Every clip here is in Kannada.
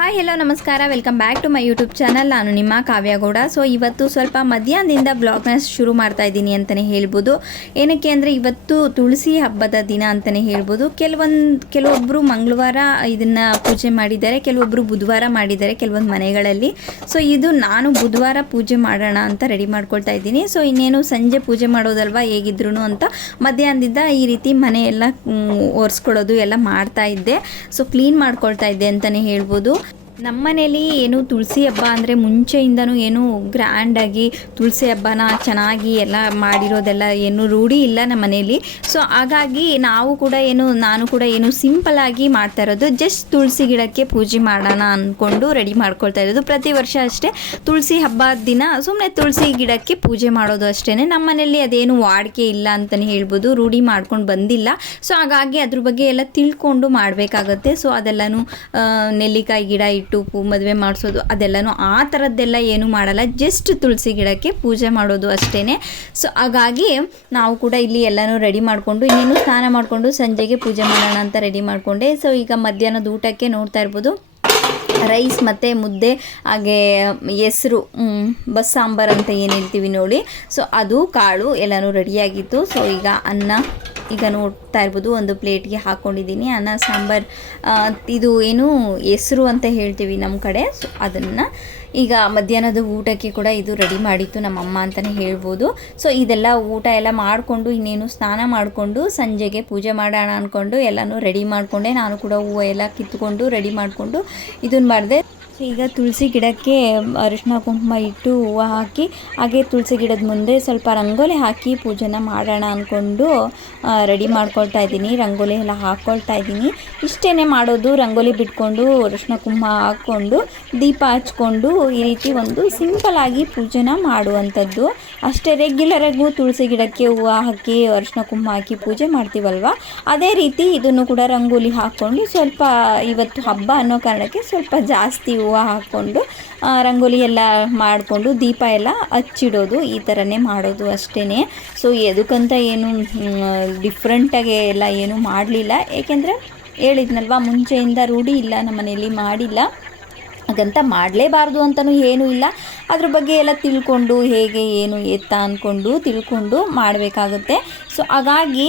ಹಾಯ್ ಹೆಲೋ ನಮಸ್ಕಾರ. Welcome back to my YouTube channel ನಾನು ನಿಮ್ಮ ಕಾವ್ಯಗೌಡ ಸೊ ಇವತ್ತು ಸ್ವಲ್ಪ ಮಧ್ಯಾಹ್ನದಿಂದ ಬ್ಲಾಗ್ನ ಶುರು ಮಾಡ್ತಾ ಇದ್ದೀನಿ ಅಂತಲೇ ಹೇಳ್ಬೋದು. ಏನಕ್ಕೆ ಅಂದರೆ ಇವತ್ತು ತುಳಸಿ ಹಬ್ಬದ ದಿನ ಅಂತಲೇ ಹೇಳ್ಬೋದು. ಕೆಲವೊಂದು ಕೆಲವೊಬ್ಬರು ಮಂಗಳವಾರ ಇದನ್ನು ಪೂಜೆ ಮಾಡಿದ್ದಾರೆ ಕೆಲವೊಬ್ಬರು ಬುಧವಾರ ಮಾಡಿದ್ದಾರೆ ಕೆಲವೊಂದು ಮನೆಗಳಲ್ಲಿ. ಸೊ ಇದು ನಾನು ಬುಧವಾರ ಪೂಜೆ ಮಾಡೋಣ ಅಂತ ರೆಡಿ ಮಾಡ್ಕೊಳ್ತಾ ಇದ್ದೀನಿ. ಸೊ ಇನ್ನೇನು ಸಂಜೆ ಪೂಜೆ ಮಾಡೋದಲ್ವಾ ಹೇಗಿದ್ರು ಅಂತ ಮಧ್ಯಾಹ್ನದಿಂದ ಈ ರೀತಿ ಮನೆಯೆಲ್ಲ ಒರೆಸ್ಕೊಳ್ಳೋದು ಎಲ್ಲ ಮಾಡ್ತಾ ಇದ್ದೆ. ಸೊ ಕ್ಲೀನ್ ಮಾಡ್ಕೊಳ್ತಾ ಇದ್ದೆ ಅಂತಲೇ ಹೇಳ್ಬೋದು. ನಮ್ಮ ಮನೇಲಿ ಏನು ತುಳಸಿ ಹಬ್ಬ ಅಂದರೆ ಮುಂಚೆಯಿಂದನೂ ಏನು ಗ್ರ್ಯಾಂಡಾಗಿ ತುಳಸಿ ಹಬ್ಬನ ಚೆನ್ನಾಗಿ ಎಲ್ಲ ಮಾಡಿರೋದೆಲ್ಲ ಏನು ರೂಢಿ ಇಲ್ಲ ನಮ್ಮ ಮನೆಯಲ್ಲಿ ಸೊ ಹಾಗಾಗಿ ನಾವು ಕೂಡ ಏನು, ನಾನು ಕೂಡ ಏನು ಸಿಂಪಲಾಗಿ ಮಾಡ್ತಾ ಇರೋದು ಜಸ್ಟ್ ತುಳಸಿ ಗಿಡಕ್ಕೆ ಪೂಜೆ ಮಾಡೋಣ ಅಂದ್ಕೊಂಡು ರೆಡಿ ಮಾಡ್ಕೊಳ್ತಾ ಇರೋದು. ಪ್ರತಿ ವರ್ಷ ಅಷ್ಟೇ ತುಳಸಿ ಹಬ್ಬದ ದಿನ ಸುಮ್ಮನೆ ತುಳಸಿ ಗಿಡಕ್ಕೆ ಪೂಜೆ ಮಾಡೋದು ಅಷ್ಟೇ ನಮ್ಮ ಮನೇಲಿ ಅದೇನು ವಾಡಿಕೆ ಇಲ್ಲ ಅಂತಲೇ ಹೇಳ್ಬೋದು, ರೂಢಿ ಮಾಡ್ಕೊಂಡು ಬಂದಿಲ್ಲ. ಸೊ ಹಾಗಾಗಿ ಅದ್ರ ಬಗ್ಗೆ ಎಲ್ಲ ತಿಳ್ಕೊಂಡು ಮಾಡಬೇಕಾಗತ್ತೆ. ಸೊ ಅದೆಲ್ಲನೂ ನೆಲ್ಲಿಕಾಯಿ ಗಿಡ ಇಟ್ಟು ಪೂ ಮದುವೆ ಮಾಡಿಸೋದು, ಅದೆಲ್ಲನೂ ಆ ಥರದ್ದೆಲ್ಲ ಏನು ಮಾಡಲ್ಲ. ಜಸ್ಟ್ ತುಳಸಿ ಗಿಡಕ್ಕೆ ಪೂಜೆ ಮಾಡೋದು ಅಷ್ಟೇ ಸೊ ಹಾಗಾಗಿ ನಾವು ಕೂಡ ಇಲ್ಲಿ ಎಲ್ಲನೂ ರೆಡಿ ಮಾಡಿಕೊಂಡು, ಇನ್ನೇನು ಸ್ನಾನ ಮಾಡಿಕೊಂಡು ಸಂಜೆಗೆ ಪೂಜೆ ಮಾಡೋಣ ಅಂತ ರೆಡಿ ಮಾಡಿಕೊಂಡೆ. ಸೊ ಈಗ ಮಧ್ಯಾಹ್ನದ ಊಟಕ್ಕೆ ನೋಡ್ತಾ ಇರ್ಬೋದು. ರೈಸ್ ಮತ್ತು ಮುದ್ದೆ, ಹಾಗೆ, ಹೆಸರು ಬಸ್ ಸಾಂಬಾರು ಅಂತ ಏನು ಹೇಳ್ತೀವಿ ನೋಡಿ. ಸೊ ಅದು, ಕಾಳು ಎಲ್ಲನೂ ರೆಡಿಯಾಗಿತ್ತು ಸೊ ಈಗ ಅನ್ನ ಈಗ ನೋಡ್ತಾ ಇರ್ಬೋದು, ಒಂದು ಪ್ಲೇಟ್ಗೆ ಹಾಕ್ಕೊಂಡಿದ್ದೀನಿ ಅನ್ನ, ಸಾಂಬಾರು ಇದು ಏನು ಹೆಸರು ಅಂತ ಹೇಳ್ತೀವಿ ನಮ್ಮ ಕಡೆ. ಸೊ ಅದನ್ನು ಈಗ ಮಧ್ಯಾಹ್ನದ ಊಟಕ್ಕೆ ಕೂಡ ಇದು ರೆಡಿ ಮಾಡಿತ್ತು ನಮ್ಮಮ್ಮ ಅಂತಲೇ ಹೇಳ್ಬೋದು. ಸೊ ಇದೆಲ್ಲ ಊಟ ಎಲ್ಲ ಮಾಡಿಕೊಂಡು, ಇನ್ನೇನು ಸ್ನಾನ ಮಾಡಿಕೊಂಡು, ಸಂಜೆಗೆ ಪೂಜೆ ಮಾಡೋಣ ಅಂದ್ಕೊಂಡು ಎಲ್ಲನೂ ರೆಡಿ ಮಾಡಿಕೊಂಡೆ. ನಾನು ಕೂಡ ಹೂವು ಎಲ್ಲ ಕಿತ್ಕೊಂಡು ರೆಡಿ ಮಾಡಿಕೊಂಡು ಇದನ್ನು ಮಾಡಿದೆ. ಈಗ ತುಳಸಿ ಗಿಡಕ್ಕೆ ಅರಿಶಿನ ಕುಂಕುಮ ಇಟ್ಟು ಹೂವು ಹಾಕಿ, ಹಾಗೆ ತುಳಸಿ ಗಿಡದ ಮುಂದೆ ಸ್ವಲ್ಪ ರಂಗೋಲಿ ಹಾಕಿ ಪೂಜೆನ ಮಾಡೋಣ ಅಂದ್ಕೊಂಡು ರೆಡಿ ಮಾಡ್ಕೊಳ್ತಾ ಇದ್ದೀನಿ. ರಂಗೋಲಿ ಎಲ್ಲ ಹಾಕ್ಕೊಳ್ತಾ ಇದ್ದೀನಿ. ಇಷ್ಟೇ ಮಾಡೋದು. ರಂಗೋಲಿ ಬಿಟ್ಕೊಂಡು ಅರಿಶಿನ ಕುಂಕುಮ ಹಾಕ್ಕೊಂಡು, ದೀಪ ಹಚ್ಕೊಂಡು ಈ ರೀತಿ ಒಂದು ಸಿಂಪಲಾಗಿ ಪೂಜೆನ ಮಾಡುವಂಥದ್ದು. ಅಷ್ಟೇ ರೆಗ್ಯುಲರಾಗೂ ತುಳಸಿ ಗಿಡಕ್ಕೆ ಹೂವು ಹಾಕಿ, ಅರಿಶಿನ ಕುಂಭ ಹಾಕಿ ಪೂಜೆ ಮಾಡ್ತೀವಲ್ವ? ಅದೇ ರೀತಿ ಇದನ್ನು ಕೂಡ ರಂಗೋಲಿ ಹಾಕ್ಕೊಂಡು ಸ್ವಲ್ಪ ಇವತ್ತು ಹಬ್ಬ ಅನ್ನೋ ಕಾರಣಕ್ಕೆ ಸ್ವಲ್ಪ ಜಾಸ್ತಿ ಹೂವು ಹಾಕ್ಕೊಂಡು ರಂಗೋಲಿ ಎಲ್ಲ ಮಾಡಿಕೊಂಡು ದೀಪ ಎಲ್ಲ ಹಚ್ಚಿಡೋದು ಈ ಥರನೇ ಮಾಡೋದು ಅಷ್ಟೇ ಸೊ ಎದಕ್ಕಂತ ಏನು ಡಿಫ್ರೆಂಟಾಗಿ ಎಲ್ಲ ಏನು ಮಾಡಲಿಲ್ಲ. ಏಕೆಂದರೆ ಹೇಳಿದ್ನಲ್ವ, ಮುಂಚೆಯಿಂದ ರೂಢಿ ಇಲ್ಲ ನಮ್ಮ ಮನೆಯಲ್ಲಿ ಮಾಡಿಲ್ಲ. ಹಾಗಂತ ಮಾಡಲೇಬಾರ್ದು ಅಂತಲೂ ಏನೂ ಇಲ್ಲ. ಅದ್ರ ಬಗ್ಗೆ ಎಲ್ಲ ತಿಳ್ಕೊಂಡು ಹೇಗೆ, ಏನು ಎತ್ತ ಅಂದ್ಕೊಂಡು ತಿಳ್ಕೊಂಡು ಮಾಡಬೇಕಾಗುತ್ತೆ. ಸೊ ಹಾಗಾಗಿ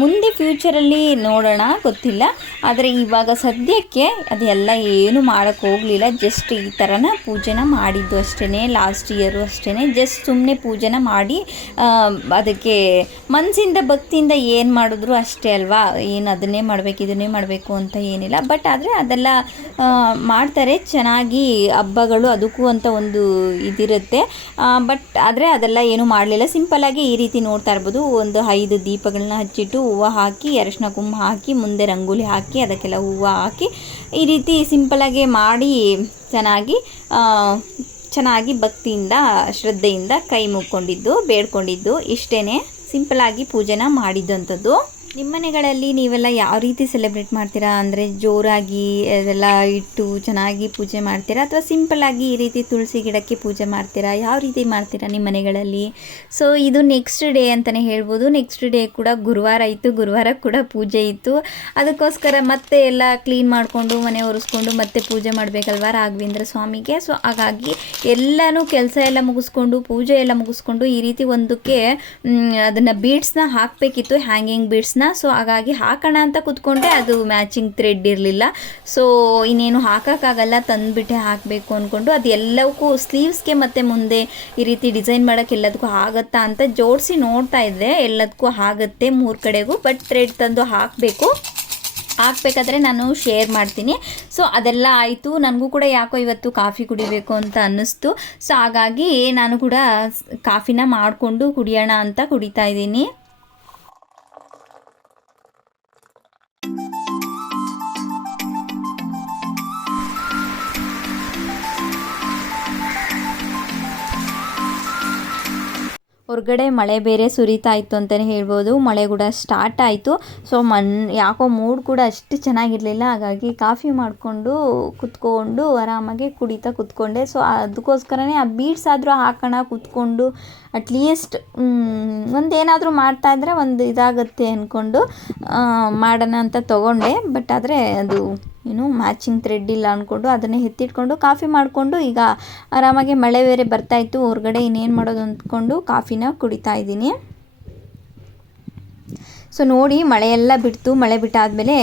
ಮುಂದೆ ಫ್ಯೂಚರಲ್ಲಿ ನೋಡೋಣ, ಗೊತ್ತಿಲ್ಲ. ಆದರೆ ಇವಾಗ ಸದ್ಯಕ್ಕೆ ಅದೆಲ್ಲ ಏನು ಮಾಡೋಕ್ಕೆ ಹೋಗಲಿಲ್ಲ. ಜಸ್ಟ್ ಈ ಥರನ ಪೂಜೆನ ಮಾಡಿದ್ದು ಅಷ್ಟೇ ಲಾಸ್ಟ್ ಇಯರು ಅಷ್ಟೇ ಜಸ್ಟ್ ಸುಮ್ಮನೆ ಪೂಜೆನ ಮಾಡಿ ಅದಕ್ಕೆ ಮನಸ್ಸಿಂದ ಭಕ್ತಿಯಿಂದ ಏನು ಮಾಡಿದ್ರು ಅಷ್ಟೇ ಅಲ್ವಾ? ಏನು ಅದನ್ನೇ ಮಾಡಬೇಕು, ಇದನ್ನೇ ಮಾಡಬೇಕು ಅಂತ ಏನಿಲ್ಲ. ಬಟ್ ಆದರೆ ಅದೆಲ್ಲ ಮಾಡ್ತಾರೆ, ಚೆನ್ನಾಗಿ ಹಬ್ಬಗಳು ಅದಕ್ಕೂ ಅಂತ ಒಂದು ಇದಿರುತ್ತೆ. ಬಟ್ ಆದರೆ ಅದೆಲ್ಲ ಏನು ಮಾಡಲಿಲ್ಲ. ಸಿಂಪಲ್ಲಾಗಿ ಈ ರೀತಿ ನೋಡ್ತಾ ಇರ್ಬೋದು. ಒಂದು ಐದು ದೀಪಗಳನ್ನ ಹಚ್ಚಿಟ್ಟು ಹೂವು ಹಾಕಿ, ಅರಶಿನ ಕುಂಭ ಹಾಕಿ, ಮುಂದೆ ರಂಗೋಲಿ ಹಾಕಿ, ಅದಕ್ಕೆಲ್ಲ ಹೂವು ಹಾಕಿ, ಈ ರೀತಿ ಸಿಂಪಲಾಗಿ ಮಾಡಿ ಚೆನ್ನಾಗಿ ಚೆನ್ನಾಗಿ ಭಕ್ತಿಯಿಂದ, ಶ್ರದ್ಧೆಯಿಂದ ಕೈ ಮುಕ್ಕೊಂಡಿದ್ದು, ಬೇಡ್ಕೊಂಡಿದ್ದು ಇಷ್ಟೇ ಸಿಂಪಲಾಗಿ ಪೂಜೆನ ಮಾಡಿದ್ದಂಥದ್ದು ನಿಮ್ಮ ಮನೆಗಳಲ್ಲಿ ನೀವೆಲ್ಲ ಯಾವ ರೀತಿ ಸೆಲೆಬ್ರೇಟ್ ಮಾಡ್ತೀರಾ? ಅಂದರೆ ಜೋರಾಗಿ ಅದೆಲ್ಲ ಇಟ್ಟು ಚೆನ್ನಾಗಿ ಪೂಜೆ ಮಾಡ್ತೀರಾ? ಅಥವಾ ಸಿಂಪಲ್ಲಾಗಿ ಈ ರೀತಿ ತುಳಸಿ ಗಿಡಕ್ಕೆ ಪೂಜೆ ಮಾಡ್ತೀರಾ? ಯಾವ ರೀತಿ ಮಾಡ್ತೀರಾ ನಿಮ್ಮ ಮನೆಗಳಲ್ಲಿ? ಸೊ ಇದು ನೆಕ್ಸ್ಟ್ ಡೇ ಅಂತಲೇ ಹೇಳ್ಬೋದು. ನೆಕ್ಸ್ಟ್ ಡೇ ಕೂಡ ಗುರುವಾರ ಇತ್ತು, ಗುರುವಾರ ಕೂಡ ಪೂಜೆ ಇತ್ತು. ಅದಕ್ಕೋಸ್ಕರ ಮತ್ತೆ ಎಲ್ಲ ಕ್ಲೀನ್ ಮಾಡಿಕೊಂಡು, ಮನೆ ಒರೆಸ್ಕೊಂಡು ಮತ್ತೆ ಪೂಜೆ ಮಾಡಬೇಕಲ್ವ ರಾಘವೇಂದ್ರ ಸ್ವಾಮಿಗೆ? ಸೊ ಹಾಗಾಗಿ ಎಲ್ಲನೂ ಕೆಲಸ ಎಲ್ಲ ಮುಗಿಸ್ಕೊಂಡು, ಪೂಜೆ ಎಲ್ಲ ಮುಗಿಸ್ಕೊಂಡು ಈ ರೀತಿ ಒಂದಕ್ಕೆ ಅದನ್ನು ಬೀಡ್ಸ್ನ ಹಾಕಬೇಕಿತ್ತು. ಹ್ಯಾಂಗಿಂಗ್ ಬೀಡ್ಸ್ನ ಸೊ ಹಾಗಾಗಿ ಹಾಕೋಣ ಅಂತ ಕೂತ್ಕೊಂಡೆ. ಅದು ಮ್ಯಾಚಿಂಗ್ ಥ್ರೆಡ್ ಇರಲಿಲ್ಲ. ಸೊ ಇನ್ನೇನು ಹಾಕೋಕ್ಕಾಗಲ್ಲ, ತಂದುಬಿಟ್ಟೆ ಹಾಕಬೇಕು ಅಂದ್ಕೊಂಡು ಅದು ಎಲ್ಲವಕ್ಕೂ ಸ್ಲೀವ್ಸ್ಗೆ ಮತ್ತು ಮುಂದೆ ಈ ರೀತಿ ಡಿಸೈನ್ ಮಾಡೋಕ್ಕೆ ಎಲ್ಲದಕ್ಕೂ ಆಗುತ್ತಾ ಅಂತ ಜೋಡಿಸಿ ನೋಡ್ತಾ ಇದ್ದೆ ಎಲ್ಲದಕ್ಕೂ ಆಗುತ್ತೆ ಮೂರು ಕಡೆಗೂ ಬಟ್ ಥ್ರೆಡ್ ತಂದು ಹಾಕಬೇಕು. ಹಾಕ್ಬೇಕಾದ್ರೆ ನಾನು ಶೇರ್ ಮಾಡ್ತೀನಿ. ಸೊ ಅದೆಲ್ಲ ಆಯಿತು. ನನಗೂ ಕೂಡ ಯಾಕೋ ಇವತ್ತು ಕಾಫಿ ಕುಡಿಬೇಕು ಅಂತ ಅನ್ನಿಸ್ತು. ಸೊ ಹಾಗಾಗಿ ನಾನು ಕೂಡ ಕಾಫಿನ ಮಾಡಿಕೊಂಡು ಕುಡಿಯೋಣ ಅಂತ ಕುಡಿತಾ ಇದ್ದೀನಿ. ಹೊರಗಡೆ ಮಳೆ ಬೇರೆ ಸುರಿತಾ ಇತ್ತು ಅಂತಲೇ ಹೇಳ್ಬೋದು. ಮಳೆ ಕೂಡ ಸ್ಟಾರ್ಟ್ ಆಯಿತು. ಸೊ ಮನ್, ಯಾಕೋ ಮೂಡ್ ಕೂಡ ಅಷ್ಟು ಚೆನ್ನಾಗಿರಲಿಲ್ಲ. ಹಾಗಾಗಿ ಕಾಫಿ ಮಾಡಿಕೊಂಡು ಕುತ್ಕೊಂಡು ಆರಾಮಾಗಿ ಕುಡಿತಾ ಕುತ್ಕೊಂಡೆ. ಸೊ ಅದಕ್ಕೋಸ್ಕರನೇ ಆ ಬೀಟ್ಸ್ ಆದರೂ ಹಾಕೋಣ ಕುತ್ಕೊಂಡು ಅಟ್ಲೀಸ್ಟ್ ಒಂದು ಏನಾದರೂ ಮಾಡ್ತಾ ಇದ್ದರೆ ಒಂದು ಇದಾಗುತ್ತೆ ಅಂದ್ಕೊಂಡು ಮಾಡೋಣ ಅಂತ ತೊಗೊಂಡೆ. ಬಟ್ ಆದರೆ ಅದು ಏನು ಮ್ಯಾಚಿಂಗ್ ಥ್ರೆಡ್ ಇಲ್ಲ ಅಂದ್ಕೊಂಡು ಅದನ್ನೇ ಎತ್ತಿಟ್ಕೊಂಡು ಕಾಫಿ ಮಾಡಿಕೊಂಡು ಈಗ ಆರಾಮಾಗಿ ಮಳೆ ಬೇರೆ ಬರ್ತಾಯಿತ್ತು ಹೊರಗಡೆ ಇನ್ನೇನು ಮಾಡೋದು ಅಂದ್ಕೊಂಡು ಕಾಫಿನ ಕುಡಿತಾ ಇದ್ದೀನಿ. ಸೊ ನೋಡಿ ಮಳೆಯೆಲ್ಲ ಬಿಡ್ತು. ಮಳೆ ಬಿಟ್ಟಾದಮೇಲೆ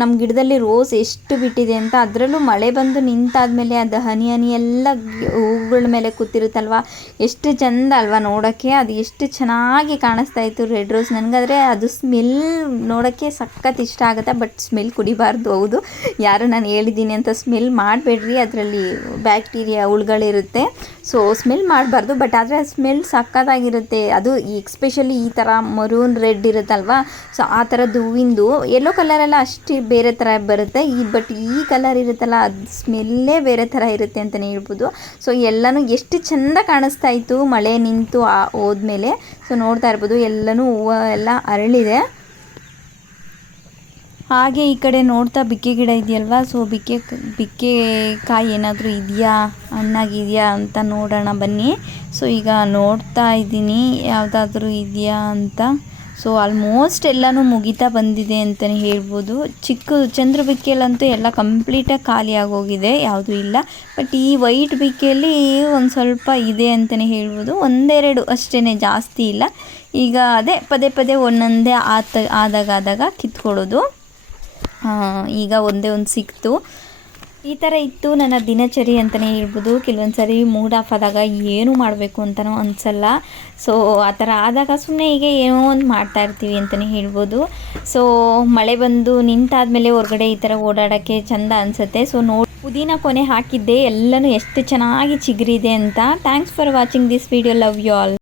ನಮ್ಮ ಗಿಡದಲ್ಲಿ ರೋಸ್ ಎಷ್ಟು ಬಿಟ್ಟಿದೆ ಅಂತ ಅದರಲ್ಲೂ ಮಳೆ ಬಂದು ನಿಂತಾದಮೇಲೆ ಅದು ಹನಿ ಹನಿ ಎಲ್ಲ ಹೂಗಳ ಮೇಲೆ ಕೂತಿರುತ್ತಲ್ವ? ಎಷ್ಟು ಚಂದ ಅಲ್ವಾ ನೋಡೋಕ್ಕೆ? ಅದು ಎಷ್ಟು ಚೆನ್ನಾಗಿ ಕಾಣಿಸ್ತಾ ಇತ್ತು ರೆಡ್ ರೋಸ್. ನನಗಾದರೆ ಅದು ಸ್ಮೆಲ್ ನೋಡೋಕ್ಕೆ ಸಖತ್ ಇಷ್ಟ ಆಗುತ್ತೆ. ಬಟ್ ಸ್ಮೆಲ್ ಕುಡಿಬಾರ್ದು, ಹೌದು. ಯಾರು ನಾನು ಹೇಳಿದ್ದೀನಿ ಅಂತ ಸ್ಮೆಲ್ ಮಾಡಬೇಡ್ರಿ. ಅದರಲ್ಲಿ ಬ್ಯಾಕ್ಟೀರಿಯಾ ಹುಳುಗಳಿರುತ್ತೆ. ಸೊ ಸ್ಮೆಲ್ ಮಾಡಬಾರ್ದು. ಬಟ್ ಆದರೆ ಸ್ಮೆಲ್ ಸಕ್ಕತ್ತಾಗಿರುತ್ತೆ ಅದು ಎಕ್ಸ್ಪೆಷಲಿ ಈ ಥರ ಮರೂನ್ ರೆಡ್ ಇರುತ್ತಲ್ವಾ? ಸೊ ಆ ಥರದ್ದು ಹೂವಿಂದು ಎಲ್ಲೋ ಕಲರೆಲ್ಲ ಅಷ್ಟು ಬೇರೆ ಥರ ಬರುತ್ತೆ. ಈ ಬಟ್ ಈ ಕಲರ್ ಇರುತ್ತಲ್ಲ, ಅದು ಸ್ಮೆಲ್ಲೇ ಬೇರೆ ಥರ ಇರುತ್ತೆ ಅಂತಲೇ ಹೇಳ್ಬೋದು. ಸೊ ಎಲ್ಲನೂ ಎಷ್ಟು ಚೆಂದ ಕಾಣಿಸ್ತಾ ಇತ್ತು, ಮಳೆ ನಿಂತು ಆ ಹೋದ್ಮೇಲೆ. ಸೊ ನೋಡ್ತಾ ಇರ್ಬೋದು, ಎಲ್ಲನೂ ಹೂವು ಎಲ್ಲ ಅರಳಿದೆ. ಹಾಗೆ ಈ ಕಡೆ ನೋಡ್ತಾ ಬಿಕ್ಕೆ ಗಿಡ ಇದೆಯಲ್ವಾ? ಸೊ ಬಿಕ್ಕೆ ಬಿಕ್ಕೆ ಕಾಯಿ ಏನಾದರೂ ಇದೆಯಾ? ಹಣ್ಣಾಗಿದೆಯಾ ಅಂತ ನೋಡೋಣ ಬನ್ನಿ. ಸೊ ಈಗ ನೋಡ್ತಾ ಇದ್ದೀನಿ, ಯಾವುದಾದ್ರೂ ಇದೆಯಾ ಅಂತ. ಸೊ ಆಲ್ಮೋಸ್ಟ್ ಎಲ್ಲನೂ ಮುಗಿತಾ ಬಂದಿದೆ ಅಂತಲೇ ಹೇಳ್ಬೋದು. ಚಿಕ್ಕ ಚಂದ್ರ ಬಿಕ್ಕೆಯಲ್ಲಂತೂ ಎಲ್ಲ ಕಂಪ್ಲೀಟಾಗಿ ಖಾಲಿ ಆಗೋಗಿದೆ, ಯಾವುದೂ ಇಲ್ಲ. ಬಟ್ ಈ ವೈಟ್ ಬಿಕ್ಕೆಯಲ್ಲಿ ಒಂದು ಸ್ವಲ್ಪ ಇದೆ ಅಂತಲೇ ಹೇಳ್ಬೋದು. ಒಂದೆರಡು ಅಷ್ಟೇ ಜಾಸ್ತಿ ಇಲ್ಲ. ಈಗ ಅದೇ ಪದೇ ಪದೇ ಒಂದೊಂದೇ ಆತ, ಆದಾಗ ಆದಾಗ ಕಿತ್ಕೊಳ್ಳೋದು. ಈಗ ಒಂದೇ ಒಂದು ಸಿಕ್ತು. ಈ ಥರ ಇತ್ತು ನನ್ನ ದಿನಚರಿ ಅಂತಲೇ ಹೇಳ್ಬೋದು. ಕೆಲವೊಂದು ಸರಿ ಮೂಡ್ ಆಫ್ ಆದಾಗ ಏನು ಮಾಡಬೇಕು ಅಂತಲೂ ಅನಿಸಲ್ಲ. ಸೊ ಆ ಥರ ಆದಾಗ ಸುಮ್ಮನೆ ಹೀಗೆ ಏನೋ ಒಂದು ಮಾಡ್ತಾ ಇರ್ತೀವಿ ಅಂತಲೇ ಹೇಳ್ಬೋದು. ಸೊ ಮಳೆ ಬಂದು ನಿಂತಾದ್ಮೇಲೆ ಹೊರಗಡೆ ಈ ಥರ ಓಡಾಡೋಕ್ಕೆ ಚಂದ ಅನಿಸುತ್ತೆ. ಸೊ ನೋಡಿ ಪುದೀನ ಕೊನೆ ಹಾಕಿದ್ದೆ. ಎಲ್ಲನೂ ಎಷ್ಟು ಚೆನ್ನಾಗಿ ಚಿಗುರಿದೆ ಅಂತ. Thanks for watching this video love you all